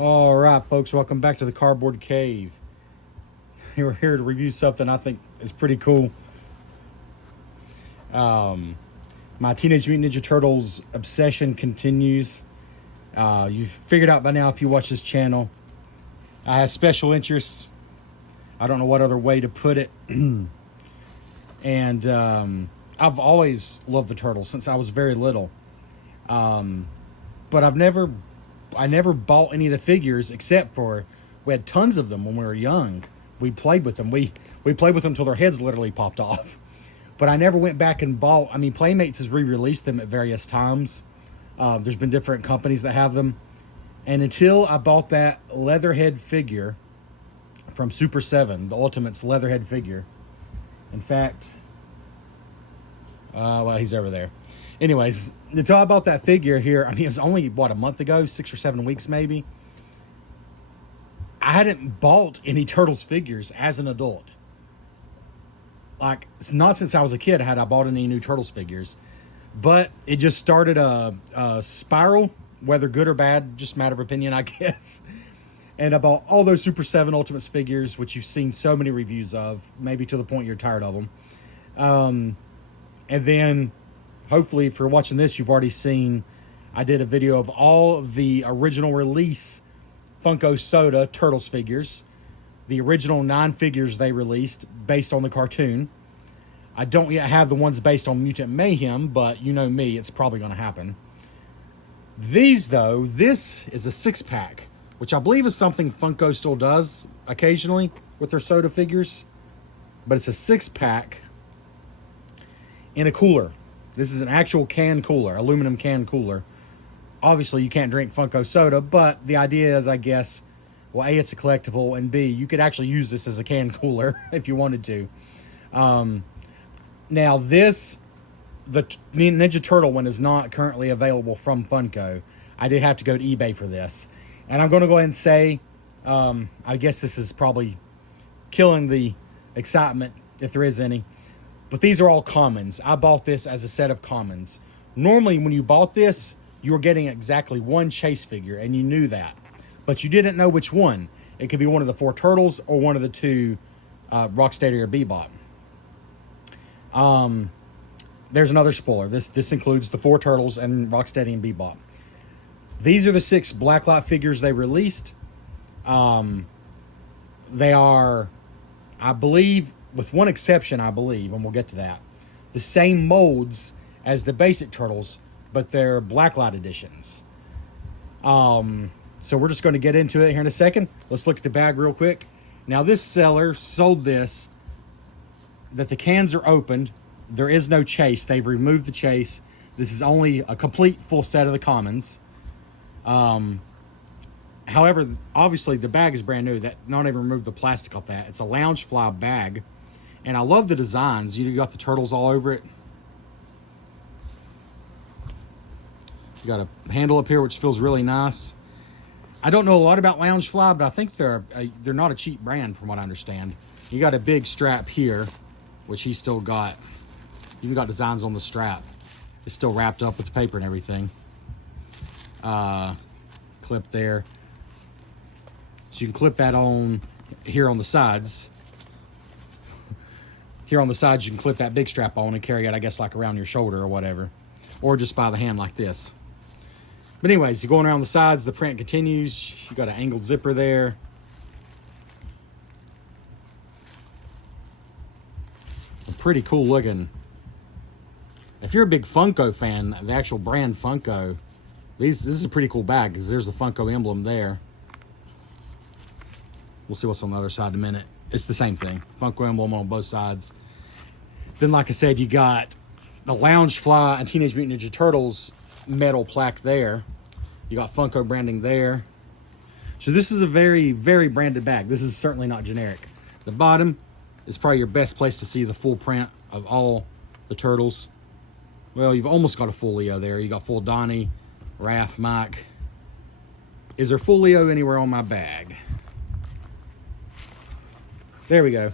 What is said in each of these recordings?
All right, folks, welcome back to the Cardboard Cave. We're here to review something I think is pretty cool. My Teenage Mutant Ninja Turtles obsession continues. You've figured out by now if you watch this channel. I have special interests. I don't know what other way to put it. And I've always loved the Turtles since I was very little. But I never bought any of the figures except for we had tons of them when we were young. We played with them. We played with them until their heads literally popped off. But I never went back and bought. I mean, Playmates has re-released them at various times. There's been different companies that have them. And until I bought that Leatherhead figure from Super 7, the Ultimates Leatherhead figure. In fact, well, he's over there. Anyways, until I bought that figure here, I mean, it was only, what, a month ago? 6 or 7 weeks, maybe? I hadn't bought any Turtles figures as an adult. Like, not since I was a kid had I bought any new Turtles figures. But it just started a spiral, whether good or bad, just matter of opinion, I guess. And I bought all those Super 7 Ultimates figures, which you've seen so many reviews of, maybe to the point you're tired of them. And then, hopefully, if you're watching this, you've already seen, I did a video of all of the original release Funko Soda Turtles figures. The original 9 figures they released based on the cartoon. I don't yet have the ones based on Mutant Mayhem, but you know me, it's probably going to happen. These, though, this is a 6-pack, which I believe is something Funko still does occasionally with their soda figures. But it's a 6-pack in a cooler. This is an actual can cooler, aluminum can cooler. Obviously, you can't drink Funko soda, but the idea is, I guess, well, A, it's a collectible, and B, you could actually use this as a can cooler if you wanted to. Now, the Ninja Turtle one is not currently available from Funko. I did have to go to eBay for this. And I'm going to go ahead and say, I guess this is probably killing the excitement, if there is any. But these are all commons. I bought this as a set of commons. Normally, when you bought this, you were getting exactly one Chase figure, and you knew that. But you didn't know which one. It could be one of the 4 Turtles or one of the 2 Rocksteady or Bebop. There's another spoiler. This includes the 4 Turtles and Rocksteady and Bebop. These are the 6 Blacklight figures they released. They are, I believe, with one exception, I believe, and we'll get to that, the same molds as the basic Turtles, but they're Blacklight editions. So we're just going to get into it here in a second. Let's look at the bag real quick. Now, this seller sold this, that the cans are opened. There is no chase. They've removed the chase. This is only a complete full set of the commons. However, obviously, the bag is brand new. That not even removed the plastic off that. It's a Loungefly bag. And I love the designs. You got the turtles all over it. You got a handle up here, which feels really nice. I don't know a lot about Loungefly, but I think they're not a cheap brand from what I understand. You got a big strap here, which he's still got. Even got designs on the strap. It's still wrapped up with the paper and everything. Clip there. So you can clip that on here on the sides. Here on the sides, you can clip that big strap on and carry it, I guess, like around your shoulder or whatever. Or just by the hand like this. But anyways, you're going around the sides, the print continues. You got an angled zipper there. Pretty cool looking. If you're a big Funko fan, the actual brand Funko, this is a pretty cool bag because there's the Funko emblem there. We'll see what's on the other side in a minute. It's the same thing. Funko emblem on both sides. Then, like I said, you got the Loungefly and Teenage Mutant Ninja Turtles metal plaque there. You got Funko branding there. So this is a very, very branded bag. This is certainly not generic. The bottom is probably your best place to see the full print of all the Turtles. Well, you've almost got a full Leo there. You got full Donnie, Raph, Mike. Is there full Leo anywhere on my bag? There we go.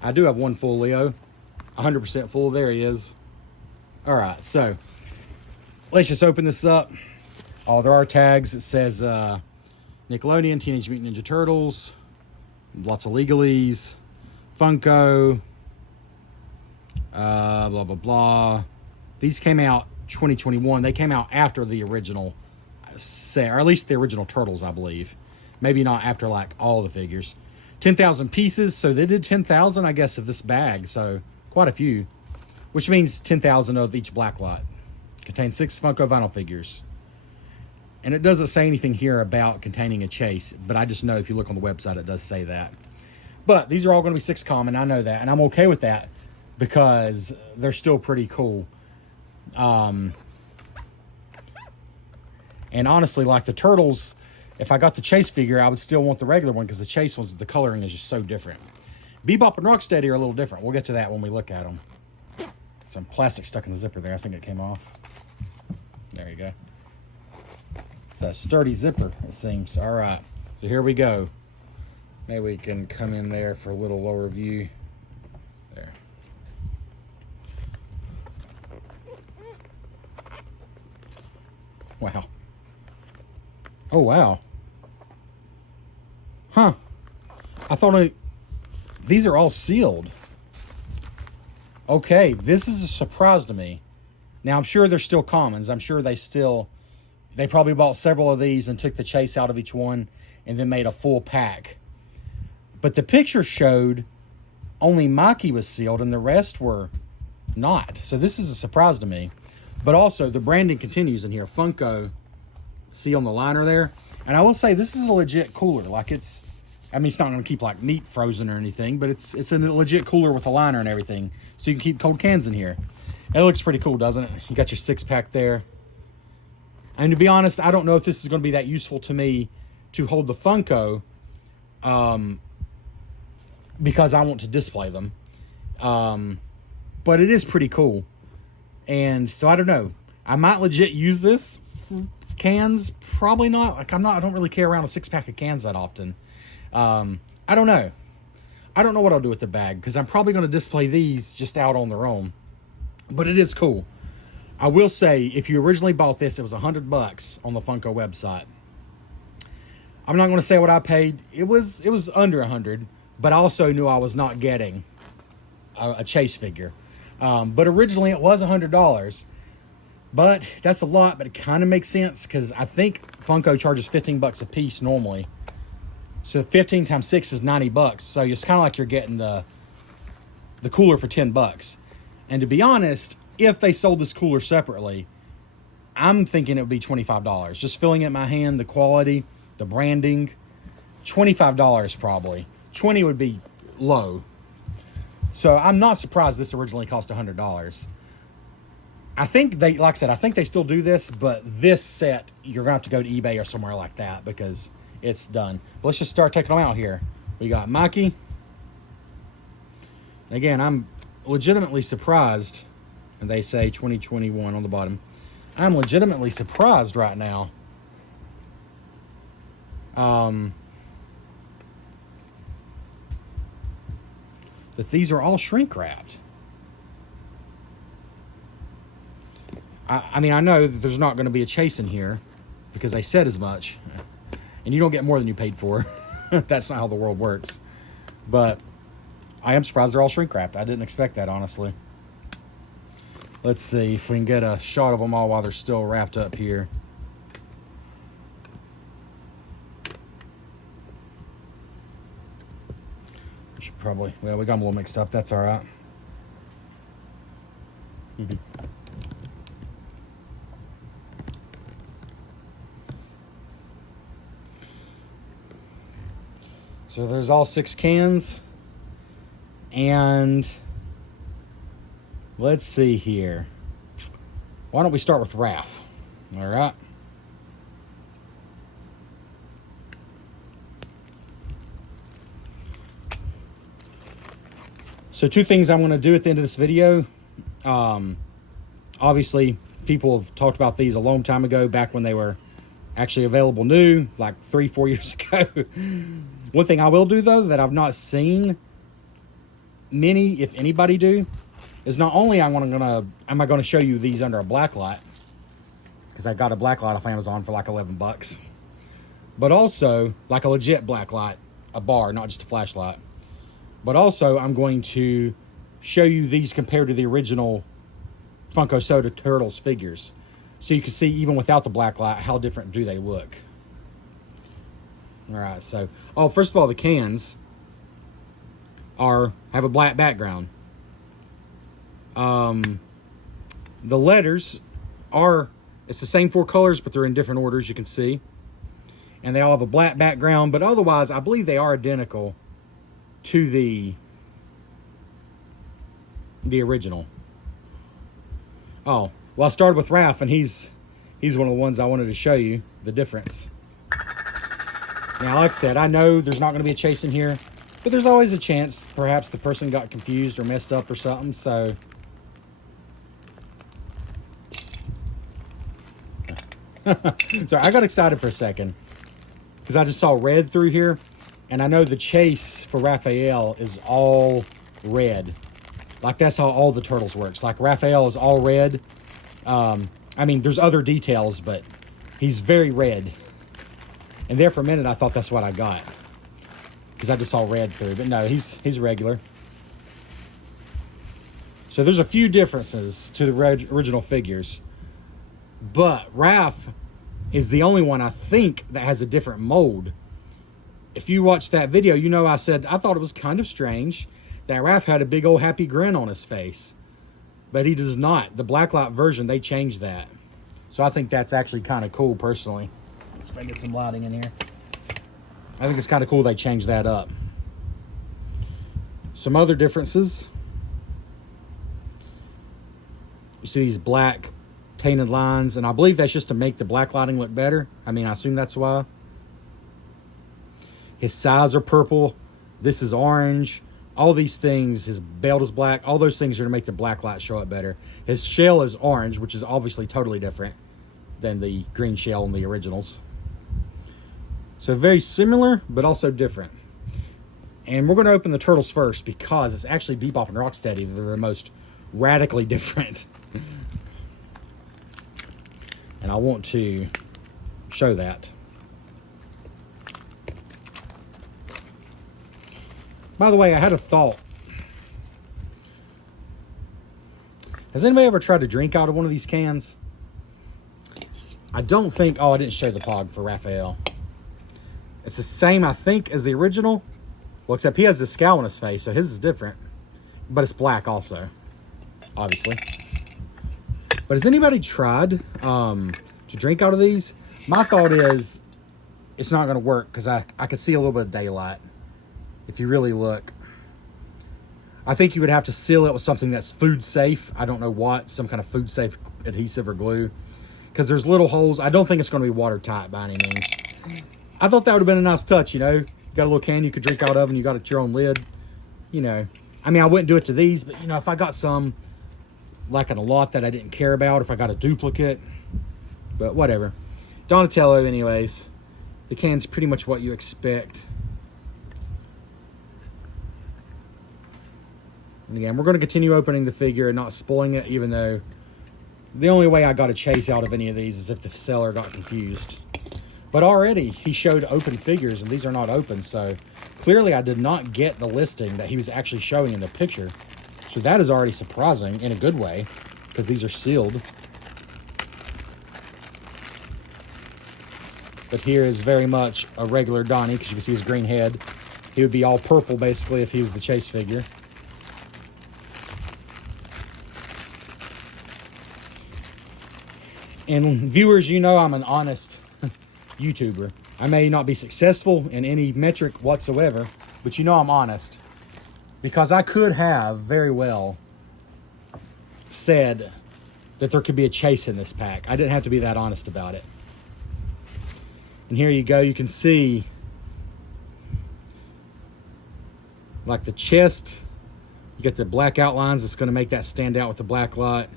I do have one full Leo. 100% full. There he is. All right, so let's just open this up. Oh, there are tags. It says Nickelodeon, Teenage Mutant Ninja Turtles, lots of legalese, Funko, blah, blah, blah. These came out 2021. They came out after the original set, or at least the original Turtles, I believe. Maybe not after, like, all the figures. 10,000 pieces, so they did 10,000, I guess, of this bag, so quite a few. Which means 10,000 of each Blacklight. Contains 6 Funko vinyl figures. And it doesn't say anything here about containing a chase, but I just know if you look on the website, it does say that. But these are all going to be 6 common, I know that, and I'm okay with that because they're still pretty cool. And honestly, like the Turtles, if I got the chase figure, I would still want the regular one because the chase ones, the coloring is just so different. Bebop and Rocksteady are a little different. We'll get to that when we look at them. Some plastic stuck in the zipper there. I think it came off. There you go. It's a sturdy zipper, it seems. All right, so here we go. Maybe we can come in there for a little lower view. There. Wow. Oh, wow. Huh. I thought these are all sealed. Okay, this is a surprise to me. Now, I'm sure they're still commons. I'm sure they probably bought several of these and took the chase out of each one and then made a full pack. But the picture showed only Mikey was sealed and the rest were not. So this is a surprise to me. But also, the branding continues in here. Funko, see on the liner there? And I will say, this is a legit cooler. Like, it's not going to keep, like, meat frozen or anything, but it's a legit cooler with a liner and everything. So you can keep cold cans in here. And it looks pretty cool, doesn't it? You got your 6-pack there. And to be honest, I don't know if this is going to be that useful to me to hold the Funko, because I want to display them. But it is pretty cool. And so I don't know. I might legit use this. Cans, probably not. Like, I don't really carry around a 6-pack of cans that often. I don't know. I don't know what I'll do with the bag because I'm probably going to display these just out on their own. But it is cool. I will say, if you originally bought this, it was $100 on the Funko website. I'm not going to say what I paid. It was under 100, but I also knew I was not getting a chase figure. But originally it was $100. But that's a lot, but it kind of makes sense because I think Funko charges $15 a piece normally. So 15 times 6 is $90. So it's kind of like you're getting the cooler for $10. And to be honest, if they sold this cooler separately, I'm thinking it would be $25. Just feeling it in my hand, the quality, the branding, $25 probably. 20 would be low. So I'm not surprised this originally cost $100. I think like I said, I think they still do this, but this set, you're going to have to go to eBay or somewhere like that because it's done. But let's just start taking them out here. We got Mikey. Again, I'm legitimately surprised, and they say 2021 on the bottom. I'm legitimately surprised right now. That these are all shrink wrapped. I mean, I know that there's not going to be a chase in here because they said as much. And you don't get more than you paid for. That's not how the world works. But I am surprised they're all shrink wrapped. I didn't expect that, honestly. Let's see if we can get a shot of them all while they're still wrapped up here. We should probably, well, we got them a little mixed up. That's all right. So there's all 6 cans. And let's see here. Why don't we start with Raph? All right. So 2 things I'm going to do at the end of this video. Obviously, people have talked about these a long time ago, back when they were actually available new, like 3-4 years ago. One thing I will do, though, that I've not seen many, if anybody do, is not only am I going to show you these under a blacklight, because I got a blacklight off Amazon for like $11. but also like a legit blacklight, a bar, not just a flashlight. But also I'm going to show you these compared to the original Funko Soda Turtles figures. So you can see, even without the blacklight, how different do they look. All right, so, oh, first of all, the cans have a black background. The letters it's the same 4 colors, but they're in different orders, you can see. And they all have a black background, but otherwise, I believe they are identical to the original. Oh, well, I started with Raph, and he's one of the ones I wanted to show you the difference. Now, like I said, I know there's not going to be a chase in here, but there's always a chance. Perhaps the person got confused or messed up or something, so. Sorry, I got excited for a second because I just saw red through here, and I know the chase for Raphael is all red. Like, that's how all the Turtles works. Like, Raphael is all red. I mean, there's other details, but he's very red. And there for a minute, I thought that's what I got, because I just saw red through. But no, he's regular. So there's a few differences to the original figures. But Raph is the only one, I think, that has a different mold. If you watched that video, you know I said I thought it was kind of strange that Raph had a big old happy grin on his face. But he does not. The Blacklight version, they changed that. So I think that's actually kind of cool, personally. Let's try to get some lighting in here. I think it's kind of cool they changed that up. Some other differences. You see these black painted lines, and I believe that's just to make the black lighting look better. I mean, I assume that's why. His sides are purple. This is orange. All these things, his belt is black. All those things are to make the black light show up better. His shell is orange, which is obviously totally different than the green shell in the originals. So very similar, but also different. And we're going to open the Turtles first because it's actually Bebop and Rocksteady that are the most radically different. And I want to show that. By the way, I had a thought. Has anybody ever tried to drink out of one of these cans? I don't think... Oh, I didn't show the pog for Raphael. It's the same, I think, as the original. Well, except he has the scowl on his face, so his is different. But it's black also, obviously. But has anybody tried to drink out of these? My thought is it's not going to work because I could see a little bit of daylight. If you really look, I think you would have to seal it with something that's food safe. I don't know what, some kind of food safe adhesive or glue, because there's little holes. I don't think it's going to be watertight by any means. I thought that would have been a nice touch, you know. You got a little can you could drink out of, and you got your own lid. You know, I mean, I wouldn't do it to these, but you know, if I got some like in a lot that I didn't care about, if I got a duplicate, but whatever. Donatello, anyways. The can's pretty much what you expect. And again, we're going to continue opening the figure and not spoiling it, even though the only way I got a chase out of any of these is if the seller got confused. But already he showed open figures, and these are not open, so clearly I did not get the listing that he was actually showing in the picture. So that is already surprising in a good way, because these are sealed. But here is very much a regular Donnie, because you can see his green head. He would be all purple, basically, if he was the chase figure. And viewers, you know I'm an honest YouTuber. I may not be successful in any metric whatsoever, but you know I'm honest. Because I could have very well said that there could be a chase in this pack. I didn't have to be that honest about it. And here you go. You can see like the chest. You got the black outlines. That's going to make that stand out with the black light.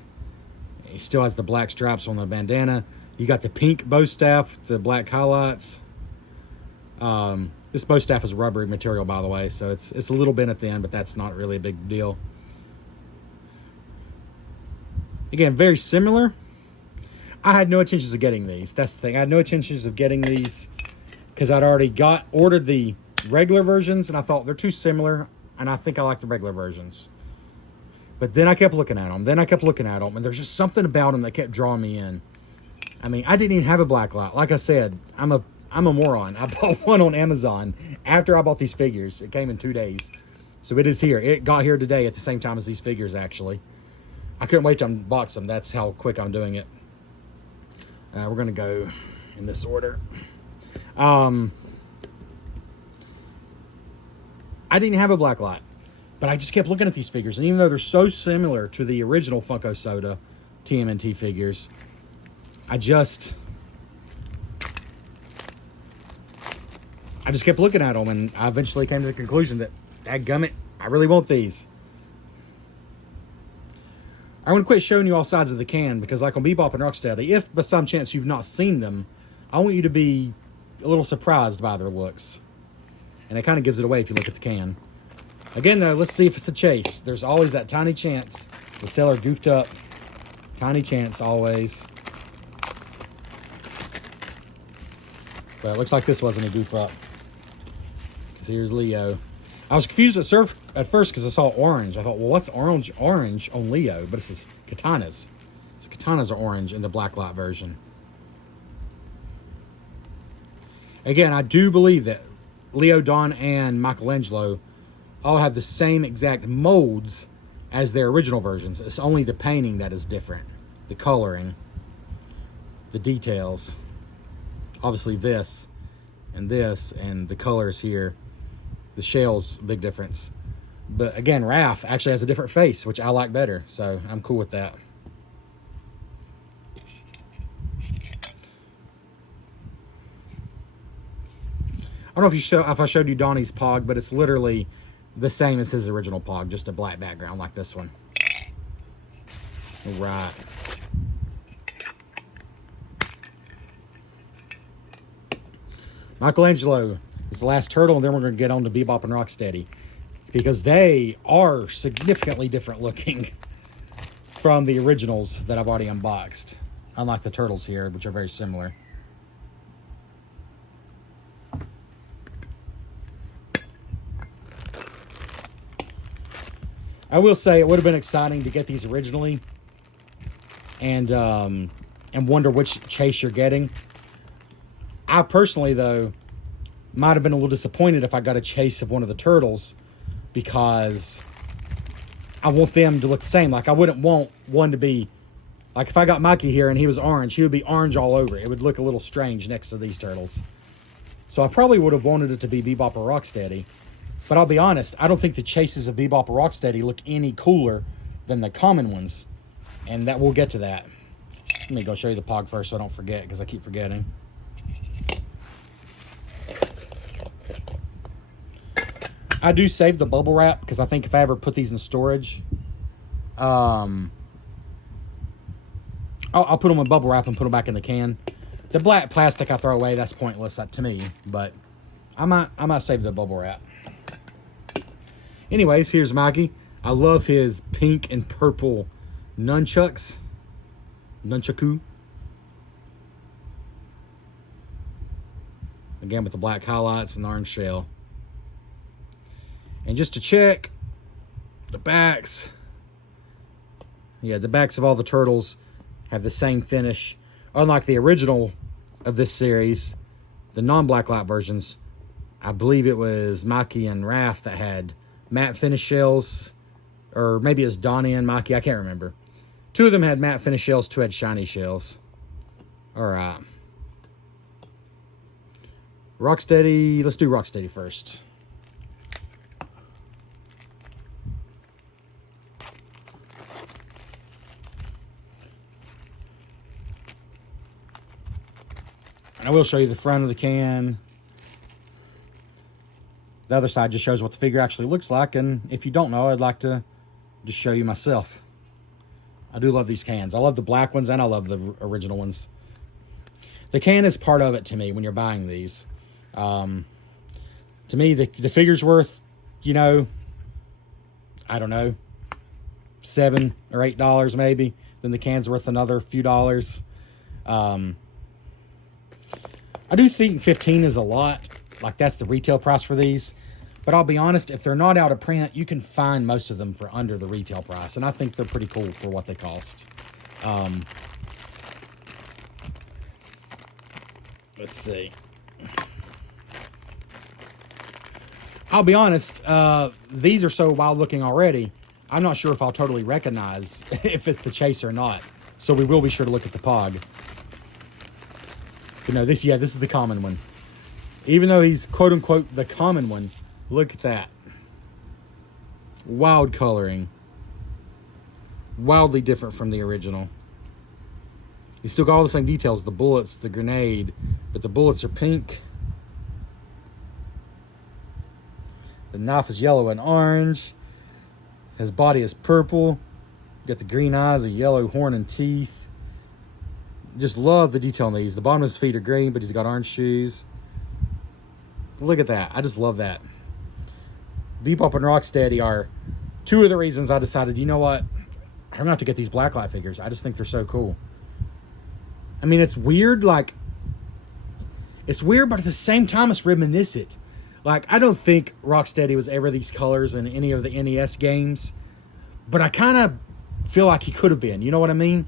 He still has the black stripes on the bandana. You got the pink bow staff, the black highlights. This bow staff is rubbery material, by the way, so it's a little bent at the end, but that's not really a big deal. Again, very similar. I had no intentions of getting these. That's the thing. I had no intentions of getting these. because I'd already ordered the regular versions, and I thought they're too similar, and I think I like the regular versions. But then I kept looking at them. And there's just something about them that kept drawing me in. I mean, I didn't even have a Blacklight. Like I said, I'm a moron. I bought one on Amazon after I bought these figures. It came in 2 days. So it is here. It got here today at the same time as these figures, actually. I couldn't wait to unbox them. That's how quick I'm doing it. We're going to go in this order. I didn't have a Blacklight, but I just kept looking at these figures. And even though they're so similar to the original Funko Soda TMNT figures, I just kept looking at them, and I eventually came to the conclusion that, dadgummit, I really want these. I'm going to quit showing you all sides of the can, because like on Bebop and Rocksteady, if by some chance you've not seen them, I want you to be a little surprised by their looks. And it kind of gives it away if you look at the can. Again though, let's see if it's a chase. There's always that tiny chance the seller goofed up. Tiny chance always. But it looks like this wasn't a goof up. Because here's Leo. I was confused at first because I saw orange. I thought, well, what's orange on Leo? But it says katanas. So katanas are orange in the Blacklight version. Again, I do believe that Leo, Don, and Michelangelo all have the same exact molds as their original versions. It's only the painting that is different. The coloring. The details. Obviously this and the colors here. The shell's a big difference. But again, Raph actually has a different face, which I like better. So I'm cool with that. I don't know if I showed you Donnie's Pog, but it's literally the same as his original Pog, just a black background like this one. All right. Michelangelo is the last turtle, and then we're going to get on to Bebop and Rocksteady, because they are significantly different looking from the originals that I've already unboxed, unlike the turtles here, which are very similar. I will say it would have been exciting to get these originally and wonder which chase you're getting. I personally, though, might have been a little disappointed if I got a chase of one of the turtles, because I want them to look the same. Like, I wouldn't want one to be, like if I got Mikey here and he was orange, he would be orange all over. It would look a little strange next to these turtles. So I probably would have wanted it to be Bebop or Rocksteady. But I'll be honest, I don't think the chases of Bebop or Rocksteady look any cooler than the common ones. And that we'll get to that. Let me go show you the Pog first so I don't forget, because I keep forgetting. I do save the bubble wrap, because I think if I ever put these in storage, I'll put them in bubble wrap and put them back in the can. The black plastic I throw away, that's pointless to me, but I might save the bubble wrap. Anyways, here's Mikey. I love his pink and purple nunchucks. Nunchaku. Again, with the black highlights and the orange shell. And just to check, the backs. Yeah, the backs of all the turtles have the same finish. Unlike the original of this series, the non-Blacklight versions, I believe it was Mikey and Raph that had matte finish shells, or maybe it was Donnie and Mikey, I can't remember. Two of them had matte finish shells, two had shiny shells. Alright. Rocksteady, let's do Rocksteady first. And I will show you the front of the can. The other side just shows what the figure actually looks like, and if you don't know, I'd like to just show you myself. I do love these cans. I love the black ones, and I love the original ones. The can is part of it to me when you're buying these. To me, the figure's worth, you know, I don't know, $7 or $8 maybe. Then the can's worth another few dollars. I do think 15 is a lot. Like, that's the retail price for these. But I'll be honest, if they're not out of print, you can find most of them for under the retail price. And I think they're pretty cool for what they cost. Let's see. I'll be honest, these are so wild looking already, I'm not sure if I'll totally recognize if it's the Chase or not. So we will be sure to look at the Pog. But no, this is the common one. Even though he's quote unquote the common one, look at that. Wild coloring. Wildly different from the original. He's still got all the same details, the bullets, the grenade, but the bullets are pink. The knife is yellow and orange. His body is purple. Got the green eyes, a yellow horn and teeth. Just love the detail on these. The bottom of his feet are green, but he's got orange shoes. Look at that. I just love that. Bebop and Rocksteady are two of the reasons I decided, you know what? I'm gonna have to get these Blacklight figures. I just think they're so cool. I mean, it's weird, like, it's weird, but at the same time, it's reminiscent. Like, I don't think Rocksteady was ever these colors in any of the NES games, but I kind of feel like he could have been. You know what I mean?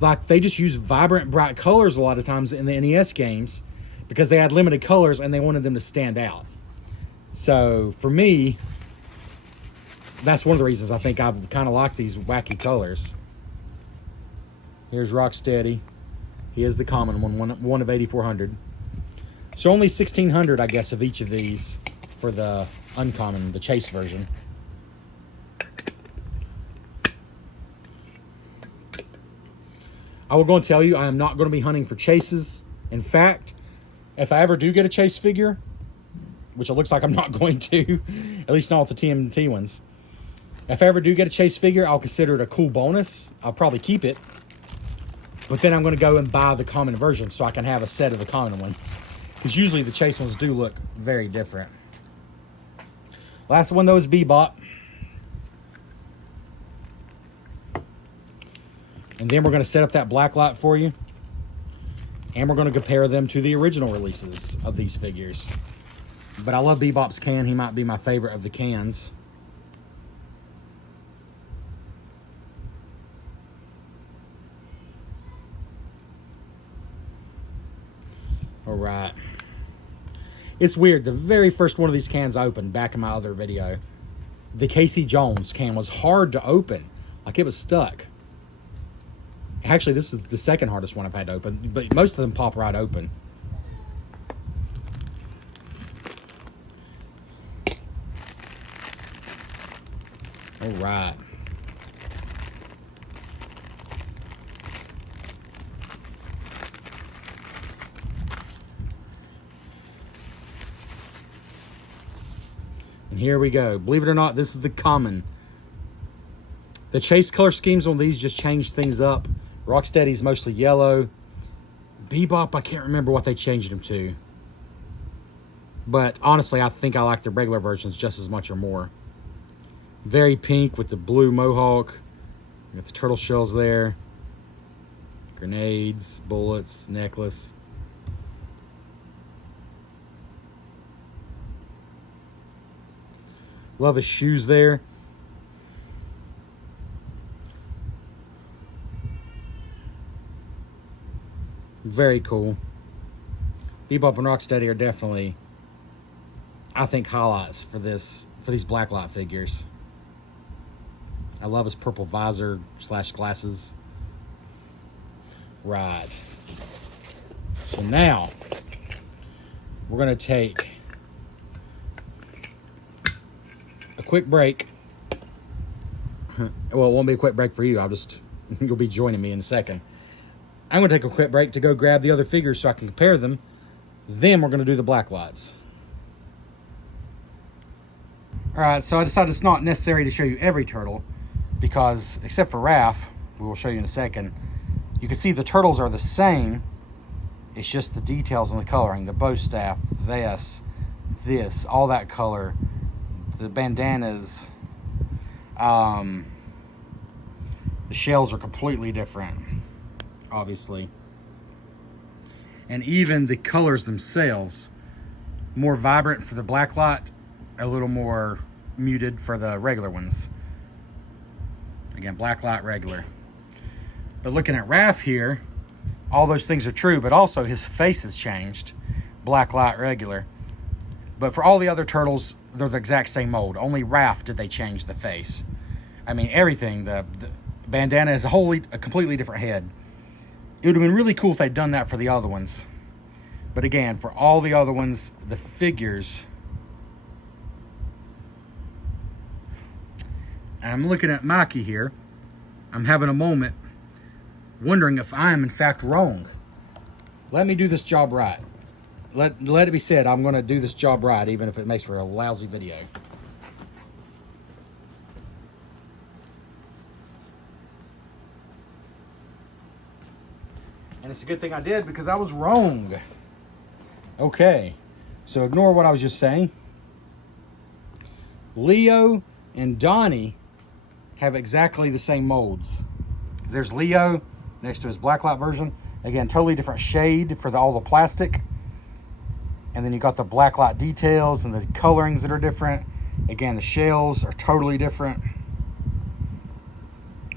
Like, they just use vibrant, bright colors a lot of times in the NES games because they had limited colors and they wanted them to stand out. So, for me, that's one of the reasons I think I kind of like these wacky colors. Here's Rocksteady. He is the common one of 8,400. So only 1,600, I guess, of each of these for the uncommon, the Chase version. I will go and tell you, I am not going to be hunting for Chases. In fact, if I ever do get a Chase figure, which it looks like I'm not going to, at least not with the TMNT ones. If I ever do get a Chase figure, I'll consider it a cool bonus. I'll probably keep it. But then I'm going to go and buy the common version so I can have a set of the common ones. Because usually the Chase ones do look very different. Last one, though, is Bebop. And then we're going to set up that Blacklight for you. And we're going to compare them to the original releases of these figures. But I love Bebop's can. He might be my favorite of the cans. All right. It's weird. The very first one of these cans I opened back in my other video, the Casey Jones can was hard to open. Like, it was stuck. Actually, this is the second hardest one I've had to open, but most of them pop right open. All right. And here we go. Believe it or not, this is the common. The Chase color schemes on these just changed things up. Rocksteady's mostly yellow. Bebop, I can't remember what they changed him to. But honestly, I think I like the regular versions just as much or more. Very pink with the blue mohawk. Got the turtle shells there. Grenades, bullets, necklace. Love his shoes there. Very cool. Bebop and Rocksteady are definitely, I think, highlights for these Blacklight figures. I love his purple visor / glasses. Right. So now we're gonna take a quick break. Well, it won't be a quick break for you. You'll be joining me in a second. I'm going to take a quick break to go grab the other figures so I can compare them. Then we're going to do the Blacklights. Alright, so I decided it's not necessary to show you every turtle because, except for Raph, we will show you in a second, you can see the turtles are the same. It's just the details on the coloring. The bow staff, this, all that color, the bandanas, the shells are completely different. Obviously. And even the colors themselves, more vibrant for the Blacklight, a little more muted for the regular ones. Again, Blacklight, regular. But looking at Raph here, all those things are true, but also his face has changed. Blacklight, regular. But for all the other turtles, they're the exact same mold. Only Raph did they change the face. I mean, everything. The bandana is a completely different head. It would have been really cool if they'd done that for the other ones. But again, for all the other ones, the figures... I'm looking at Mikey here. I'm having a moment wondering if I am in fact wrong. Let me do this job right. Let it be said, I'm going to do this job right, even if it makes for a lousy video. And it's a good thing I did, because I was wrong. Okay, so ignore what I was just saying. Leo and Donnie have exactly the same molds. There's Leo next to his Blacklight version. Again, totally different shade for all the plastic. And then you got the Blacklight details and the colorings that are different. Again, the shells are totally different.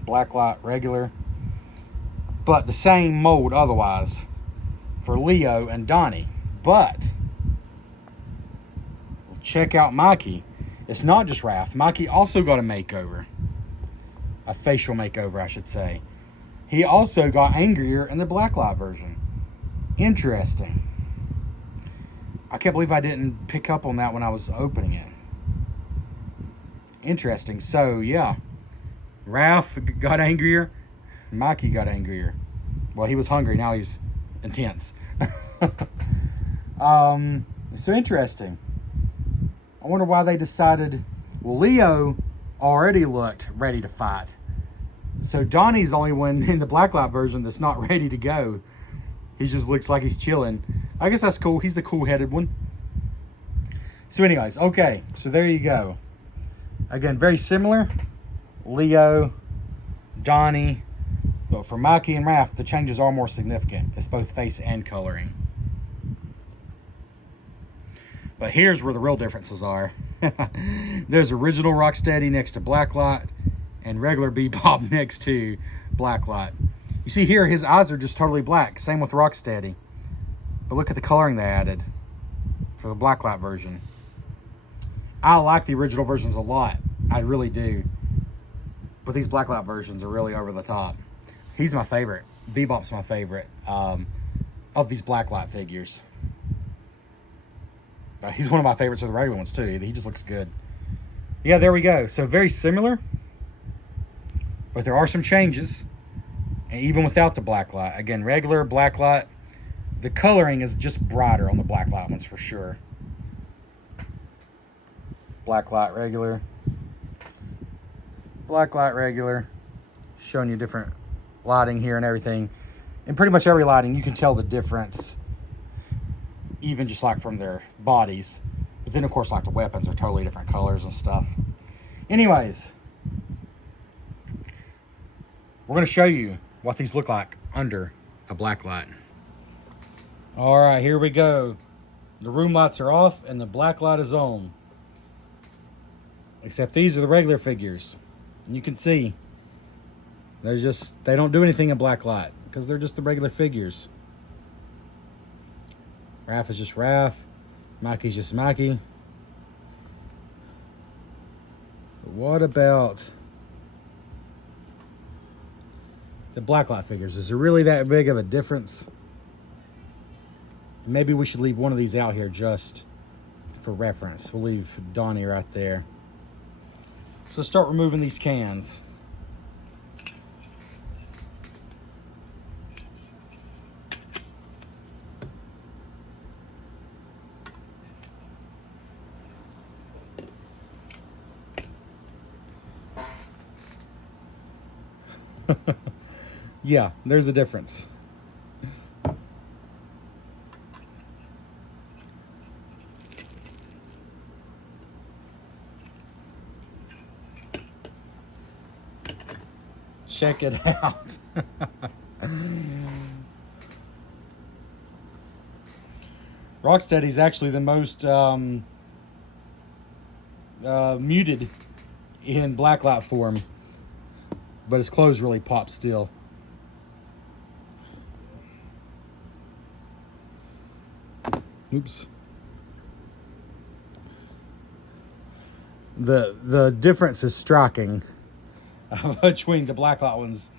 Blacklight, regular. But the same mold otherwise for Leo and Donnie. But check out Mikey. It's not just Raph. Mikey also got a makeover. A facial makeover, I should say. He also got angrier in the Blacklight version. Interesting. I can't believe I didn't pick up on that when I was opening it. Interesting. So, yeah. Raph got angrier. Mikey got angrier. Well, he was hungry. Now he's intense. So interesting. I wonder why they decided... Well, Leo already looked ready to fight. So Donnie's the only one in the Blacklight version that's not ready to go. He just looks like he's chilling. I guess that's cool. He's the cool-headed one. So anyways, okay. So there you go. Again, very similar. Leo, Donnie. But for Mikey and Raph, the changes are more significant. It's both face and coloring. But here's where the real differences are. There's original Rocksteady next to Blacklight and regular Bebop next to Blacklight. You see here, his eyes are just totally black. Same with Rocksteady. But look at the coloring they added for the Blacklight version. I like the original versions a lot. I really do. But these Blacklight versions are really over the top. He's my favorite. Bebop's my favorite of these Blacklight figures. He's one of my favorites of the regular ones too. He just looks good. Yeah, there we go. So very similar. But there are some changes. And even without the Blacklight. Again, regular, Blacklight. The coloring is just brighter on the Blacklight ones for sure. Blacklight, regular. Blacklight, regular. Showing you different lighting here and everything. And pretty much every lighting, you can tell the difference. Even just like from their bodies. But then of course like the weapons are totally different colors and stuff. Anyways. We're going to show you what these look like under a Blacklight. Alright, here we go. The room lights are off and the Blacklight is on. Except these are the regular figures. And you can see. They don't do anything in Blacklight. Because they're just the regular figures. Raph is just Raph. Mikey's just Mikey. But what about the Blacklight figures? Is there really that big of a difference? Maybe we should leave one of these out here just for reference. We'll leave Donnie right there. So start removing these cans. Yeah, there's a difference. Check it out. Rocksteady's actually the most muted in blacklight form, but his clothes really pop still. Oops. The difference is striking between the blacklight ones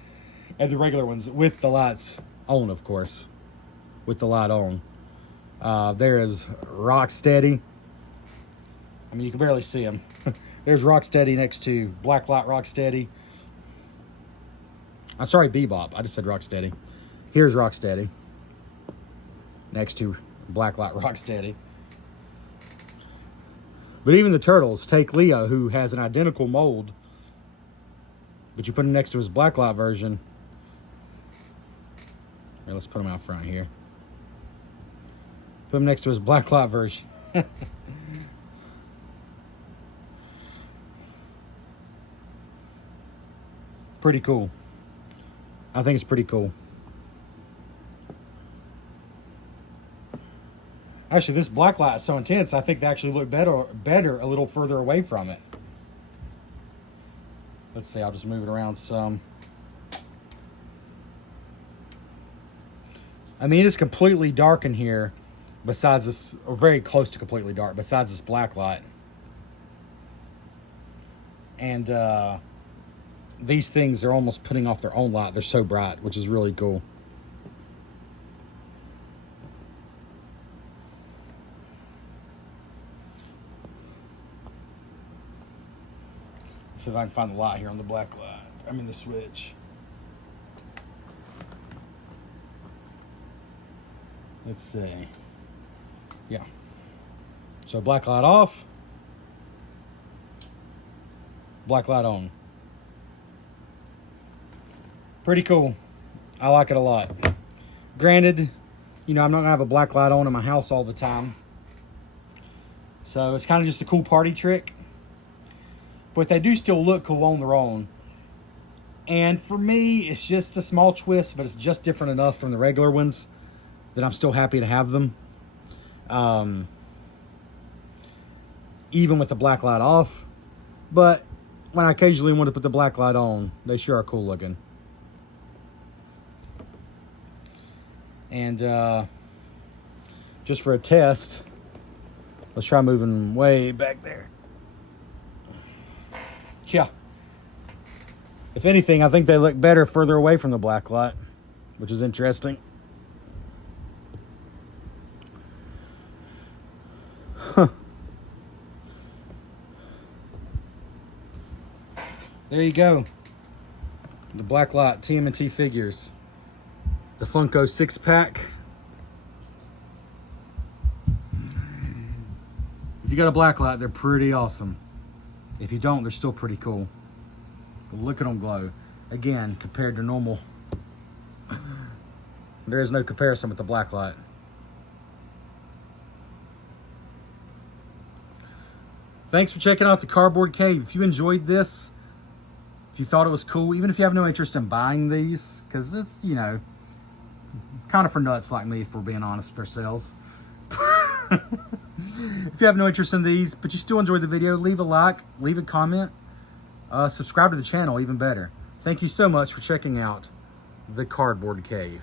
and the regular ones, with the lights on, of course. With the light on. There is Rocksteady. I mean, you can barely see him. There's Rocksteady next to Blacklight Rocksteady. I'm sorry, Bebop. I just said Rocksteady. Here's Rocksteady next to Blacklight Rocksteady. But even the turtles, take Leo, who has an identical mold, but you put him next to his blacklight version. Here, let's put him out front here. Put him next to his blacklight version. Pretty cool. I think it's pretty cool. Actually, this blacklight is so intense, I think they actually look better a little further away from it. Let's see, I'll just move it around some. I mean, it's completely dark in here, besides this, or very close to completely dark, besides this blacklight. And these things are almost putting off their own light. They're so bright, which is really cool. See if I can find the light here on the black light. I mean the switch. Let's see. Yeah. So black light off. Black light on. Pretty cool. I like it a lot. Granted, you know, I'm not gonna have a black light on in my house all the time. So it's kind of just a cool party trick. But they do still look cool on their own. And for me, it's just a small twist, but it's just different enough from the regular ones that I'm still happy to have them. Even with the black light off. But when I occasionally want to put the black light on, they sure are cool looking. And just for a test, let's try moving way back there. Yeah. If anything, I think they look better further away from the black light, which is interesting. Huh. There you go. The Blacklight TMNT figures. The Funko 6-pack. If you got a Blacklight, they're pretty awesome. If you don't, they're still pretty cool. But look at them glow. Again, compared to normal, there is no comparison with the Blacklight. Thanks for checking out the Cardboard Cave. If you enjoyed this, if you thought it was cool, even if you have no interest in buying these, because it's, you know, kind of for nuts like me, if we're being honest with ourselves. If you have no interest in these, but you still enjoyed the video, leave a like, leave a comment, subscribe to the channel, even better. Thank you so much for checking out the Cardboard Cave.